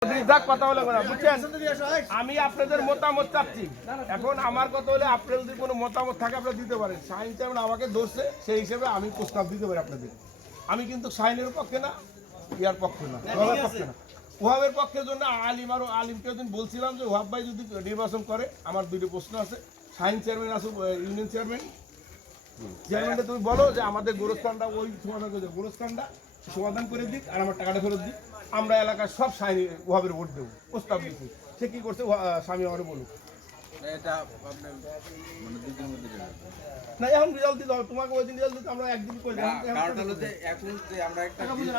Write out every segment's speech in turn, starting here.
কথা বলে বুঝছেন, আমি আপনাদের মতামত চাচ্ছি। এখন আমার কথা হলে আপনার যদি কোনো মতামত থাকে আপনারা দিতে পারেন। শাহিন চেয়ারম্যান আমাকে ধরছে, সেই হিসেবে আমি প্রস্তাব দিতে পারি আপনাদের। আমি কিন্তু শাহিনের পক্ষে না, ইয়ার পক্ষে না, ওহাবের পক্ষে না। ওহাবের পক্ষের জন্য আলিম আর আলিমকে দিন বলছিলাম যে ওহাব ভাই যদি নির্বাচন করে, আমার দুটো প্রশ্ন আছে। শাহিন চেয়ারম্যান আসুক, ইউনিয়ন চেয়ারম্যানটা তুমি বলো যে আমাদের গোরস্থানটা ওই সমাধান করে দেবো, গোরস্থানটা সমাধান করে দিক আর আমার টাকাটা ফেরত দিক। আমরা এলাকার সব শাহিনী ওহাবের ভোট দেবো, প্রস্তাব দিচ্ছি। সে কি করছে স্বামী আমার বলুক না, এখন রেজাল্ট দিতে হবে তোমাকে। ওই দিন রেজাল্ট দিতে আমরা একদিন করে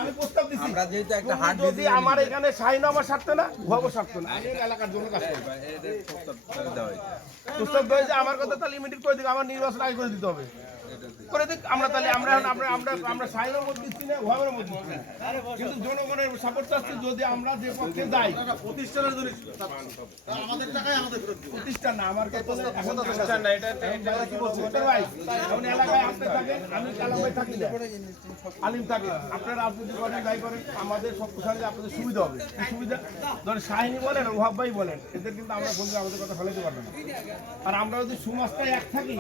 আমি প্রস্তাব দিচ্ছি। যদি আমার এখানে শাহিন আমার সারতে না, ওহাবও সারতো না, আমি এলাকার জন্য কাজ করি। প্রস্তাব হয়েছে আমার কথা, তাহলে ইমিডিয়েট করে দিক, আমার নির্বাচন আগে করে দিতে হবে, করে দিক। আমরা তাহলে আমরা শাহিনের মত দিচ্ছি না, ওহাবের মত দিচ্ছি না, কিন্তু জনগণের সাপোর্ট চাচ্ছি। যদি আমরা যে পক্ষে যাই, প্রতিষ্ঠানের জন্য আমাদের টাকায় আমাদের প্রতিষ্ঠান না, আমার কাছে এখন প্রতিষ্ঠান না, এটা কি বলছেন ভাই? এখন এলাকায় আপনি থাকেন, আমি কালাম ভাই থাকি না, আলিম থাকে, আপনারা রাজনীতি করেন, যাই করেন, আমাদের সব প্রসারে আপনাদের সুবিধা হবে। কি সুবিধা? ধরেন শাহিনী বলেন, ওহাব ভাই বলেন, এদের কিন্তু আমরা বললে আমাদের কথা ফেলাতে পারবো না। আর আমরা যদি সমাজটাই এক থাকি,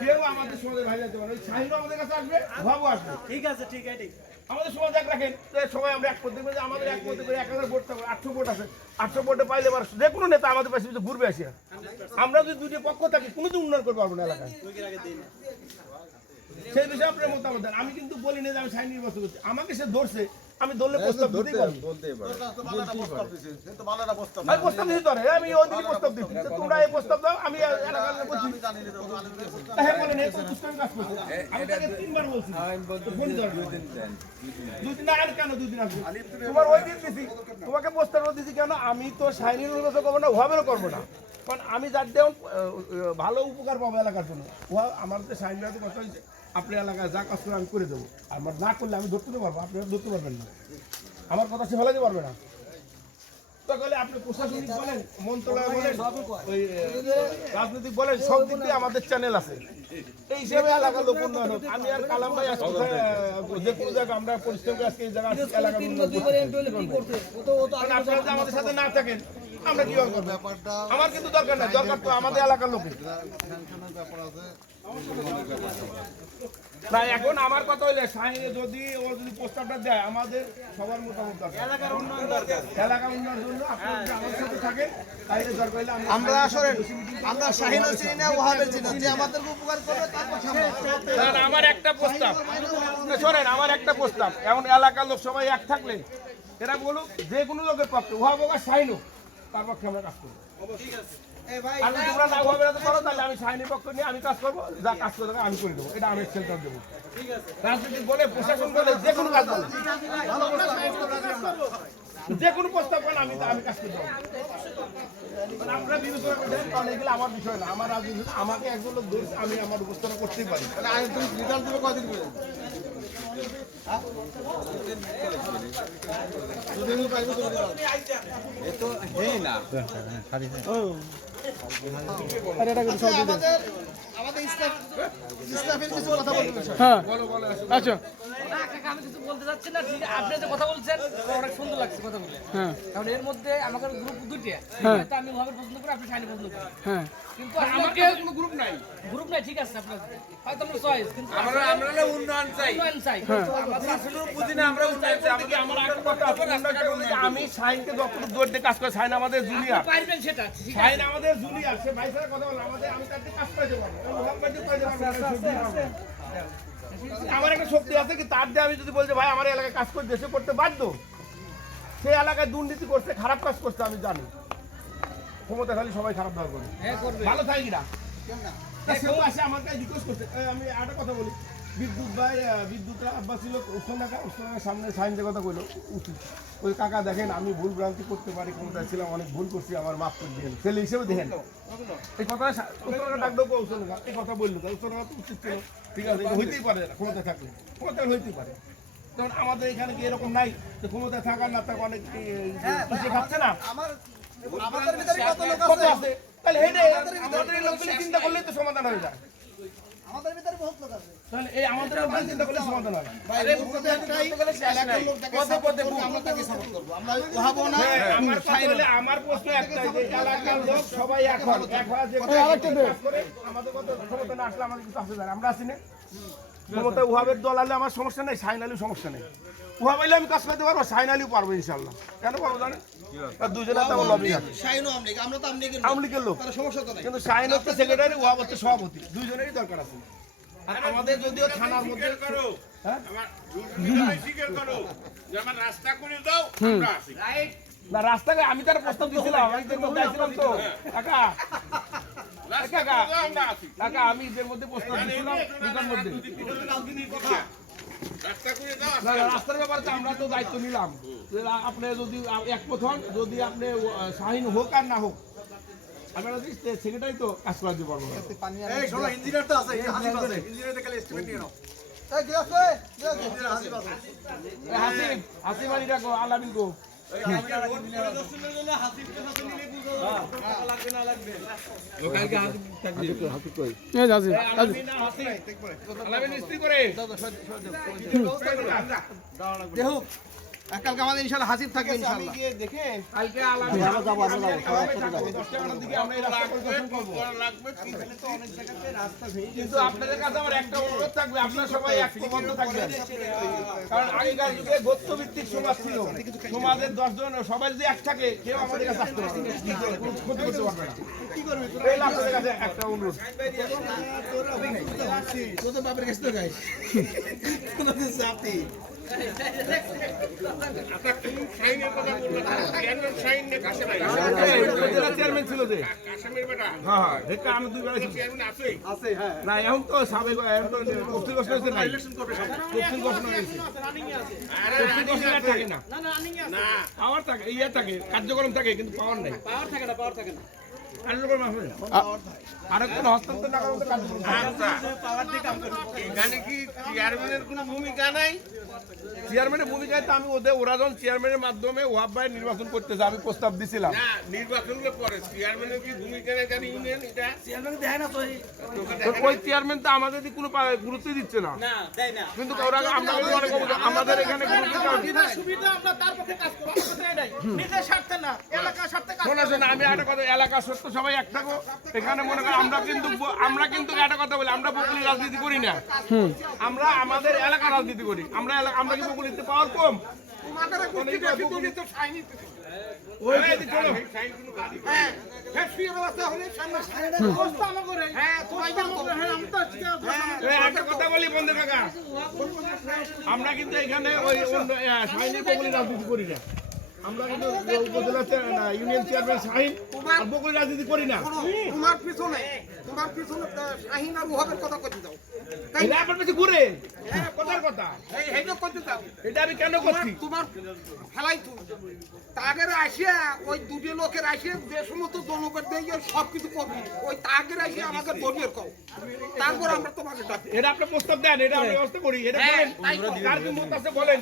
কেউ আমাদের সমাজের ভাই যেতে পারে, ওই শাহিনও আমাদের কাছে আসবে, ওহাবও আসবে। ঠিক আছে, ঠিক আছে, আমাদের সমাজ এক রাখেন, সবাই আমরা এক করতে পারি। আমাদের এক করতে পারি, 1000 ভোট থাকবে, 800 ভোট আছে, 800 ভোটে পাইলে এবার যে কোনো নেতা আমাদের পাশে ঘুরবে আসিয়া। আমরা যদি দুটি পক্ষ থাকি, কোনোদিন উন্নয়ন করতে পারবো না এলাকায়। সেই বিষয়ে আপনার মতামত দেন। আমি কিন্তু বলি না যে আমি শাহিন নির্বাচন করছি, আমাকে সে ধরছে, আমি ধরলে প্রস্তাব দিতেই পারি। আমি প্রস্তাব দিতে পারে, আমি ওই দিনই প্রস্তাব দিচ্ছি, তোমরা এই প্রস্তাব দাও, আমি এলাকার বলছি। হ্যাঁ বলেন, এই দুষ্কর্মী কাজ করছে, আমি তাকে 3 বার বলছি, দুদিন আর কেন 2 দিন আসবে? তোমার ওই দিন দিছি, তোমাকে প্রস্তাব দিছি কেন? আমি তো শাহিনের নির্বাচন করবো না, ওহাবেরও করবো না, কারণ আমি যার দেন ভালো উপকার পাবো এলাকার জন্য। আমার যে শাহিন ভাইয়ের কথা হয়েছে, আপনার এলাকায় যা কাজ করে আমি করে দেবো। আমার না করলে আমি ধরতে পারবো, আপনারা ধরতে পারবেন না, আমার কথা সে ফেলাতে পারবে না। তো গেলে আপনি প্রশাসনিক বলেন, মন্ত্রণালয় বলেন, ওই রাজনৈতিক বলেন, সব দিক দিয়ে আমাদের চ্যানেল আছে। এই হিসেবে এলাকার লোক উন্নয়ন হোক। আমি আর কালাম ভাই আজকে যে কোনো জায়গায় আমরা পরিশ্রম করে আজকে এই জায়গায় এলাকার আপনারা যদি আমাদের সাথে না থাকেন আমরা কি করবো? আমার কিন্তু দরকার নাই, দরকার তো আমাদের এলাকার লোকের। না, এখন আমার কথা হইলে শাহিনে যদি ও যদি প্রস্তাবটা দেয়, আমাদের সবার মতামত দরকার, এলাকার উন্নয়ন দরকার, এলাকার উন্নয়নের জন্য আপনারা যদি আমাদের সাথে থাকেন, তাহলে দরকার হইলে আমরা আসলে আমরা শাহিনও চিনি না, ওহাবের চিনি না, যে আমাদেরকে উপকার করবে তারপর সামনে। আমার একটা প্রস্তাব শোনেন, আমার একটা প্রস্তাব, এখন এলাকার লোক সবাই এক থাকলে এরা বলুক যে কোনো লোকের পক্ষে, ওহাব হোক আর শাহিন হোক, তার পক্ষে আমরা কাজ করবো। ঠিক আছে, তোমরা না ওহাবের হাতে করো, তাহলে আমি শাহিনের পক্ষ নিয়ে আমি কাজ করবো, যা কাজ করে দেবো আমি করে দেবো, এটা আমি সেন্টার দেবো। রাজনীতি বলে, প্রশাসন বলে, যে কোনো কাজ বলে, যে কোনো প্রস্তাব বলে আমি কাজ করে দেবো। আপনারা বিবেচনা করছেন, কারণ এগুলো আমার বিষয় না, আমার রাজনীতি। আমাকে একজন লোক ধরছে, আমি আমার উপস্থাপনা করতেই পারি। রেজাল্ট দেবে কয়দিন করে? আমি কিছু বলতে চাচ্ছি না, ঠিক আপনি যে কথা বলছেন অনেক সুন্দর লাগছে কথা বলে। কারণ এর মধ্যে আমাদের গ্রুপ দুইটা, আমি ওভাবে পছন্দ করি, আপনি শাহিনী পছন্দ করেন, কিন্তু আমাকে কোনো গ্রুপ নাই, ঠিক আছে আপনার হয়তো আমরা চয়েস, কিন্তু আমরা উন্নয়ন চাই, আমাদের আসলে বুঝি না, আমরা উন্নয়ন চাই। আমাকে আমার একটা কথা আছে, আমি শাহিনকে যতটুকু দৌড় দিয়ে কাজ করে, শাহিন আমাদের জুনিয়র, পারবেন সেটা, শাহিন আমাদের জুনিয়র, সে ভাই স্যারের কথা বলে আমাদের, আমি তার কাজ পাইতে পারবো, আমার একটা শক্তি আছে কি, তার দিয়ে আমি যদি বলছি ভাই আমার এলাকায় কাজ করে দেশে করতে বাধ্য, সেই এলাকায় দুর্নীতি করছে, খারাপ কাজ করছে, আমি জানি ক্ষমতা খালি সবাই খারাপ ব্যবহার করে, ভালো থাকি না, সেও আসে আমার কাছে রিকোয়েস্ট করছে। আমি একটা কথা বলি, বিদ্যুৎ ভাই, বিদ্যুৎটা আব্বা ছিল ওসমানকার সামনে সাইন্সের কথা বললো উচিত, ওই কাকা দেখেন আমি ভুল ভ্রান্তি করতে পারি, ক্ষমতায় ছিলাম, অনেক ভুল করছি, আমার মাফ করে দিয়েন, ছেলে হিসেবে দেখেন এই কথা ডাক দেবো ওসমানকা, এই কথা বললো ওসমানকা তো উচিত ছিল। ঠিক আছে, হইতেই পারে, ক্ষমতায় থাকলে ক্ষমতায় হইতেই পারে। তখন আমাদের এখানে কি এরকম নাই যে ক্ষমতায় থাকার না থাকা অনেক কিছু খাচ্ছে না, কত আছে, তাহলে হেঁটে আমাদের লোকগুলি চিন্তা করলেই তো সমাধান হয়ে যায়। তাহলে এই আমাদের উপরে চিন্তা করলে সমাধান হয়। আমার প্রশ্ন একটাই যে এলাকার লোক সবাই এখন আমাদের কত ক্ষমতা না আসলে আমাদের কিছু আসে যায় আমরা আছি না ক্ষমতা উহাবের দল আলে আমার সমস্যা নেই সাইনালিও সমস্যা নেই উহা পাইলে আমি কাজ করতে পারবো সাইনালিও পারবো ইনশাল্লাহ কেন পারবো জানেন দুজনে তো লবি আছে আওয়ামী লীগের লোক কিন্তু সাইন হচ্ছে সেক্রেটারি উহাব হচ্ছে সভাপতি দুইজনেরই দরকার আছে আর আমাদের যদিও থানার মধ্যে না রাস্তাকে আমি তার প্রস্তাব দিয়েছিলাম আমি এদের মধ্যে আসছিলাম তো কাকা কাকা আমি এদের মধ্যে প্রস্তাব দিয়েছিলাম দুটার মধ্যে রাস্তার ব্যাপারে তো আমরা তো দায়িত্ব নিলাম আপনি যদি একমত হন যদি আপনি শাহীন হোক আর না হোক আপনারা সেক্রেটারি তো কাজ করা দিতে পারবো হাসিম আলী ডাকো আলামিন গো কালকে আমাদের ইনশাআল্লাহ হাসিব থাকবে ইনশাআল্লাহ দেখে কালকে আলামিন যাবো 10টা দিকে আমরা এই রাস্তা পরিদর্শন করব কিন্তু আপনাদের কাছে আমার একটা অনুরোধ থাকবে আপনারা সবাই ঐক্যবদ্ধ থাকবেন কারণ আগেকার যুগে গোত্র ভিত্তিক সমাজ ছিল সমাজের 10 জন সবাই যদি এক থাকে কেউ আমাদের কাছে আসতে পারবে না ক্ষতি করতে পারবে না কি করবে এই আপনাদের কাছে একটা অনুরোধ তোদের বাপের কাছে তো গাইস কোন জাতি চেয়ারম্যান ছিল যে হ্যাঁ আমি দুইবার না এখন তো সাবেক কফি ঘোষণা হয়েছে নাই কফি ঘোষণা হয়েছে কফি ঘোষণা থাকে না পাওয়ার থাকে ইয়ে থাকে কার্যক্রম থাকে কিন্তু পাওয়ার নাই পাওয়ার থাকে না কার্যক্রম আছে আর কোনো হস্তান্তর না করলে কার্যক্রম পাওয়ার দিয়ে কাম করবে এখানে কি চেয়ারম্যানের কোনো ভূমিকা নাই চেয়ারম্যানের ভূমিকায় তো আমি ওরা যখন চেয়ারম্যানের মাধ্যমে ওয়াব ভাই নির্বাচন করতেছে আমি প্রস্তাব দিছিলাম না নির্বাচনের পরে চেয়ারম্যানের কি ভূমিকা এখানে ইউনিয়ন এটা চেয়ারম্যান দেয় না তো ওই চেয়ারম্যান তো আমাদের কোনো গুরুত্ব দিচ্ছে না কিন্তু ওরা আমরা মনে করব আমাদের এখানে সুবিধা আমরা তার পক্ষে কাজ করব এটাই নিজের স্বার্থে না এলাকার স্বার্থে কাজ শোনা আমি একটা কথা এলাকা সত্য সবাই এক থাকো এখানে মনে করেন আমরা কিন্তু একটা কথা বলি আমরা বকুলি রাজনীতি করি না আমরা আমাদের এলাকা রাজনীতি করি আমরা কি বকুলিতে পাওয়ার কম একটা কথা বলি বন্ধু কাকা আমরা কিন্তু এখানে ওই শাহিনী বকুলি রাজনীতি করি না আমরা কিন্তু উপজেলা ইউনিয়ন চেয়ারম্যান শাহিন আর বকুলি রাজনীতি করি না তোমার পিছনে শাহিন আর ওহাবের কথা কইতে দাও এটা আপনার কাছে ঘুরে কথার কথা এইটা কইতে দাও এটা আমি কেন করছি তোমার ফেলাই তো তাগের আসিয়া ওই দুটো লোকের আসিয়া যে সমস্ত জনগণ দিয়ে সব কিছু করবি ওই তাগের আসিয়া আমাকে দলীয় কও তারপর আমরা তোমাকে ডাকি এটা আপনি প্রস্তাব দেন এটা আমি ব্যবস্থা করি এটা বলেন কার কি মত আছে বলেন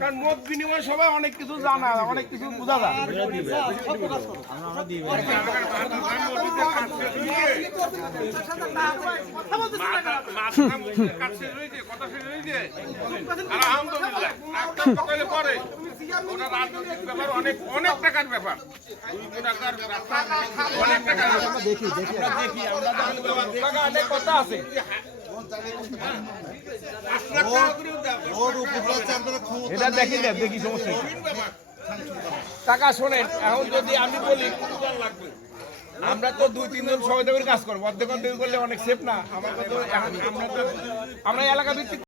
কারণ মত বিনিময় সবাই অনেক কিছু জানা অনেক কিছু বোঝা যায় অনেক টাকার ব্যাপার দেখি অনেক কথা আছে এটা দেখি সমস্যা টাকা শোনেন এখন যদি আমি বলি আমরা তো 2-3 জন সহযোগীর কাজ করবো অর্ধেক করলে অনেক সেফ না আমরা এলাকা ভিত্তিক